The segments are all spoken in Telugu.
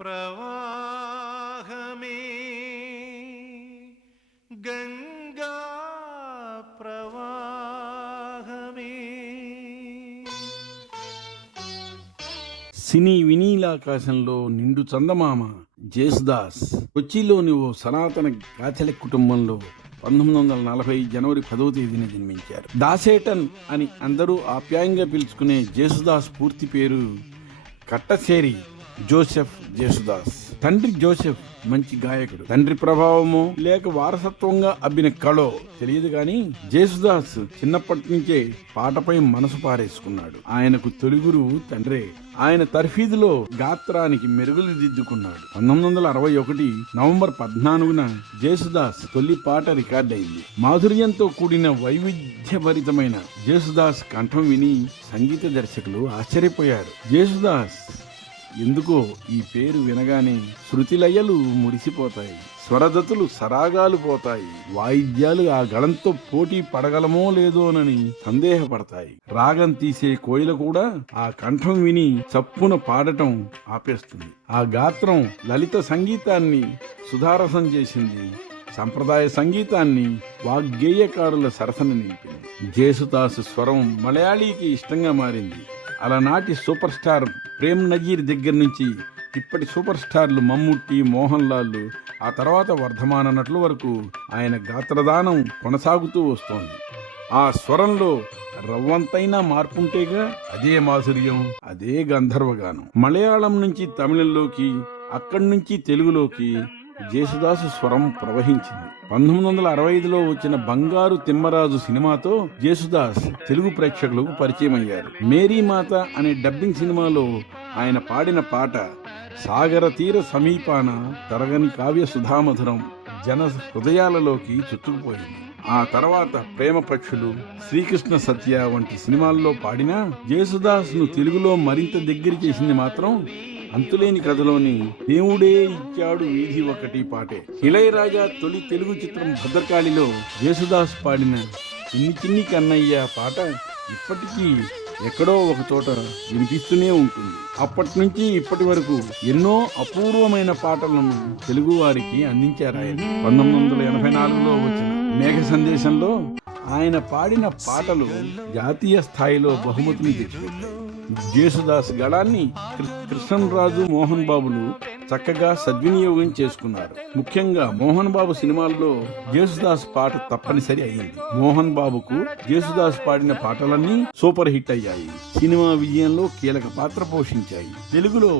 ప్రవాహమే గంగా ప్రవాహమే. సినీ వినీలాకాశంలో నిండు చందమామ జేసుదాస్ కొచ్చిలోని ఓ సనాతన కాథలిక్ కుటుంబంలో 1940 జనవరి 10వ తేదీన జన్మించారు. దాసేటన్ అని అందరూ ఆప్యాయంగా పిలుచుకునే జేసుదాస్ పూర్తి పేరు కట్టసేరి జోసెఫ్ జేసుదాస్. తండ్రి జోసెఫ్ మంచి గాయకుడు. తండ్రి ప్రభావమో లేక వారసత్వంగా అబ్బిన కళో తెలియదు గాని జేసుదాస్ చిన్నప్పటి నుంచే పాటపై మనసు పారేసుకున్నాడు. ఆయనకు తొలి గురువు తండ్రే. ఆయన తర్ఫీదులో గాత్రానికి మెరుగులు దిద్దుకున్నాడు. 1961 నవంబర్ 14న జేసుదాస్ తొలి పాట రికార్డయింది. మాధుర్యంతో కూడిన వైవిధ్యభరితమైన జేసుదాస్ కంఠం విని సంగీత దర్శకులు ఆశ్చర్యపోయారు. జేసుదాస్ ఎందుకో ఈ పేరు వినగానే శృతిలయలు మురిసిపోతాయి, స్వరదతులు సరాగాలు పోతాయి, వాయిద్యాలు ఆ గళంతో పోటీ పడగలమో లేదోనని సందేహపడతాయి. రాగం తీసే కోయిల కూడా ఆ కంఠం విని చప్పున పాడటం ఆపేస్తుంది. ఆ గాత్రం లలిత సంగీతాన్ని సుధారసం చేసింది, సంప్రదాయ సంగీతాన్ని వాగ్గేయకారుల సరసన నింపింది. జేసుదాస్ స్వరం మలయాళీకి ఇష్టంగా మారింది. అలనాటి సూపర్ స్టార్ ప్రేమ్ నజీర్ దగ్గర నుంచి ఇప్పటి సూపర్ స్టార్లు మమ్ముట్టి, మోహన్ లాల్, ఆ తర్వాత వర్ధమాన నటుల వరకు ఆయన గాత్రదానం కొనసాగుతూ వస్తోంది. ఆ స్వరంలో రవ్వంతైనా మార్పుంటేగా అదే మాధుర్యం, అదే గంధర్వగానం. మలయాళం నుంచి తమిళంలోకి, అక్కడి నుంచి తెలుగులోకి జేసుదాసు స్వరం ప్రవహించింది. 1965లో వచ్చిన బంగారు తిమ్మరాజు సినిమాతో జేసుదాస్ తెలుగు ప్రేక్షకులకు పరిచయం అయ్యారు. మేరీ మాత అనే డబ్బింగ్ సినిమాలో ఆయన పాడిన పాట సాగర తీర సమీపాన తరగని కావ్య సుధామధురం జన హృదయాలలోకి చుట్టుకుపోయింది. ఆ తర్వాత ప్రేమ పక్షులు, శ్రీకృష్ణ సత్య వంటి సినిమాల్లో పాడినా జేసుదాస్ ను తెలుగులో మరింత దగ్గర చేసింది మాత్రం అంతులేని కథలోని దేవుడే ఇచ్చాడు వీధి ఒకటి పాటే. ఇళయరాజా తొలి తెలుగు చిత్రం భద్రకాళిలో జేసుదాస్ పాడిన చిన్ని చిన్ని కన్నయ్య పాట ఇప్పటికీ ఎక్కడో ఒక చోట వినిపిస్తూనే ఉంటుంది. అప్పటి నుంచి ఇప్పటి వరకు ఎన్నో అపూర్వమైన పాటలను తెలుగు వారికి అందించారు ఆయన. 1984లో వచ్చిన మేఘ సందేశంలో ఆయన పాడిన పాటలు జాతీయ స్థాయిలో బహుమతిని తెచ్చిపెట్టాయి. జేసుదాస్ గళాన్ని కృష్ణరాజు, మోహన్ బాబులు చక్కగా సద్వినియోగం చేసుకున్నారు. ముఖ్యంగా మోహన్ బాబు సినిమాల్లో జేసుదాస్ పాట తప్పనిసరి అయ్యింది. మోహన్ బాబుకు జేసుదాస్ పాడిన పాటలన్నీ సూపర్ హిట్ అయ్యాయి. సినిమా విజయంలో కీలక పాత్ర పోషించాయి. తెలుగులో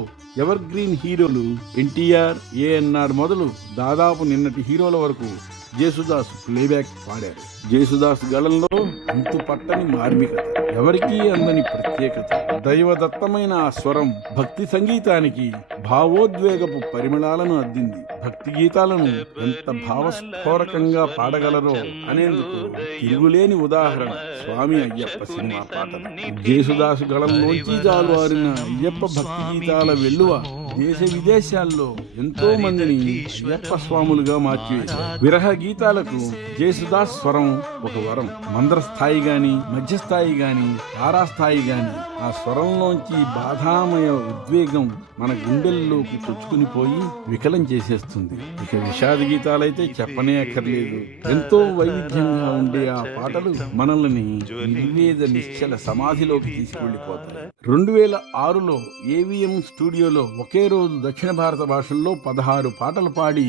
ఎవర్ గ్రీన్ హీరోలు ఎన్టీఆర్, ఏఎన్ఆర్ మొదలు దాదాపు నిన్నటి హీరోల వరకు జేసుదాస్ ప్లేబ్యాక్ పాడారు. జేసుదాస్ గళంలో అంతు పట్టని మార్మికత, ఎవరికీ అందని ప్రత్యేకత, దైవదత్తమైన ఆ స్వరం భక్తి సంగీతానికి భావోద్వేగపు పరిమళాలను అద్దింది. భక్తి గీతాలను ఎంత భావస్ఫోరకంగా పాడగలరో అనేందుకు తిరుగులేని ఉదాహరణ స్వామి అయ్యప్ప సినిమా పాటలు. జేసుదాసు గళంలోంచి జాలువారిన అయ్యప్ప భక్తి గీతాల వెల్లువ దేశ విదేశాల్లో ఎంతో మందిని అయ్యప్ప స్వాములుగా మార్చివేశారు. విరహ గీతాలకు జేసుదాస్ స్వరం ఒక వరం. మంద్ర స్థాయి గాని, మధ్యస్థాయి గాని, తారాస్థాయి గాని ఆ స్వరంలోంచి బాధామయ ఉద్వేగం మన గుండెల్లోకి చొచ్చుకుని పోయి వికలం చేసేస్తుంది. ఇక విషాద గీతాలైతే చెప్పనే అక్కర్లేదు. ఎంతో వైవిధ్యంగా ఉండే ఆ పాటలు మనల్ని నిర్వేద నిశ్చల సమాధిలోకి తీసుకెళ్లిపోతాయి. 2006లో ఏవిఎం స్టూడియోలో ఒకే రోజు దక్షిణ భారత భాషల్లో 16 పాటలు పాడి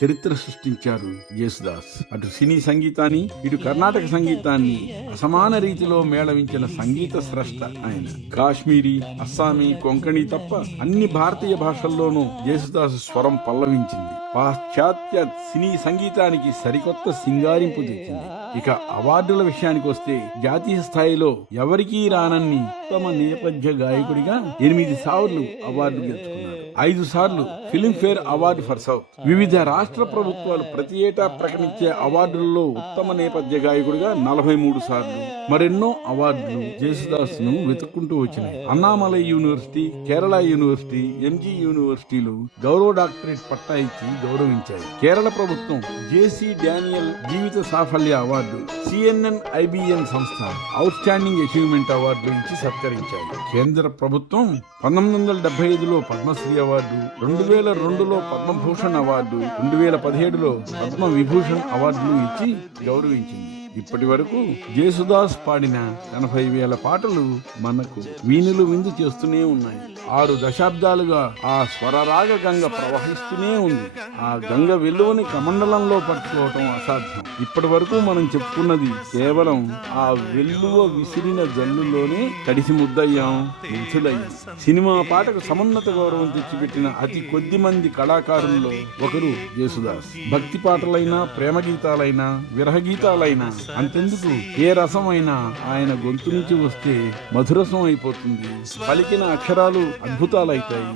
చరిత్ర సృష్టించారు జేసుదాస్. అటు సినీ సంగీతాన్ని, ఇటు కర్ణాటక సంగీతాన్ని అసమాన రీతిలో మేళవించిన సంగీత స్రష్ట ఆయన. కాశ్మీరీ, అస్సామీ, కొంకణి తప్ప అన్ని భారతీయ భాషల్లోనూ జేసుదాస్ స్వరం పల్లవించింది. పాశ్చాత్య సినీ సంగీతానికి సరికొత్త సింగారింపు తెచ్చింది. ఇక అవార్డుల విషయానికి వస్తే జాతీయ స్థాయిలో ఎవరికీ రానన్ని ఉత్తమ నేపథ్య గాయకుడిగా 8 సార్లు అవార్డు గెలుచుకున్నారు. 5 సార్లు ఫిల్మ్ఫేర్ అవార్డు ఫర్ సౌత్. వివిధ రాష్ట్ర ప్రభుత్వాలు ప్రతి ఏటా ప్రకటించే అవార్డులలో ఉత్తమ నేపథ్య గాయకుడిగా 43 సార్లు, మరెన్నో అవార్డులు జేసుదాస్ ను వెతుక్కుంటూ వచ్చినాయి. Annamalai university, Kerala university, MG యూనివర్సిటీలు గౌరవ డాక్టరేట్ పట్టా ఇచ్చి గౌరవించాయి. కేరళ ప్రభుత్వం జేసీ డానియల్ జీవిత సాఫల్య అవార్డు, సిఎన్ఎన్ ఐబిఎన్ సంస్థ అవుట్ స్టాండింగ్ అచీవ్మెంట్ అవార్డులు ఇచ్చి సత్కరించాయి. కేంద్ర ప్రభుత్వం 1975లో పద్మశ్రీ అవార్డు, 2002లో పద్మభూషణ్ అవార్డు, 2017లో పద్మ విభూషణ్ అవార్డులు ఇచ్చి గౌరవించింది. ఇప్పటి వరకు జేసుదాస్ పాడిన 80,000 పాటలు మనకు వీణులు విందు చేస్తూనే ఉన్నాయి. 6 దశాబ్దాలుగా ఆ స్వరరాగ గంగ ప్రవహిస్తూనే ఉంది. ఆ గంగ వెలువని కమండలంలో పట్టుకోవటం అసాధ్యం. ఇప్పటి వరకు మనం చెప్పుకున్నది కేవలం ఆ వెల్లువ విసిరిన జల్లులోనే తడిసి ముద్దయ్యాం, ముగ్ధులయ్యాం. సినిమా పాటకు సమున్నత గౌరవం తెచ్చిపెట్టిన అతి కొద్ది మంది కళాకారుల్లో ఒకరు జేసుదాస్. భక్తి పాటలైనా, ప్రేమ గీతాలైనా, విరహ గీతాలైనా, అంతెందుకు ఏ రసమైనా ఆయన గొంతు నుంచి వస్తే మధురసం అయిపోతుంది. పలికిన అక్షరాలు అద్భుతాలైతాయి,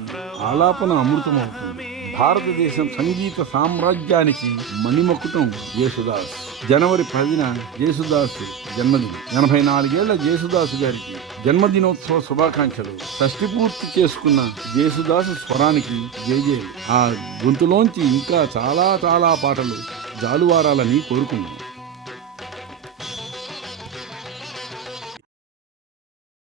ఆలాపన అమృతమవుతుంది. భారతదేశం సంగీత సామ్రాజ్యానికి మణిమకుటం జేసుదాస్. జనవరి 10న జేసుదాస్ జన్మదినం. 84 ఏళ్ల జేసుదాసు గారికి జన్మదినోత్సవ శుభాకాంక్షలు. షష్ఠి పూర్తి చేసుకున్న జేసుదాసు స్వరానికి జేజేలు. ఆ గొంతులోంచి ఇంకా చాలా చాలా పాటలు జాలువారాలని కోరుకున్నాం.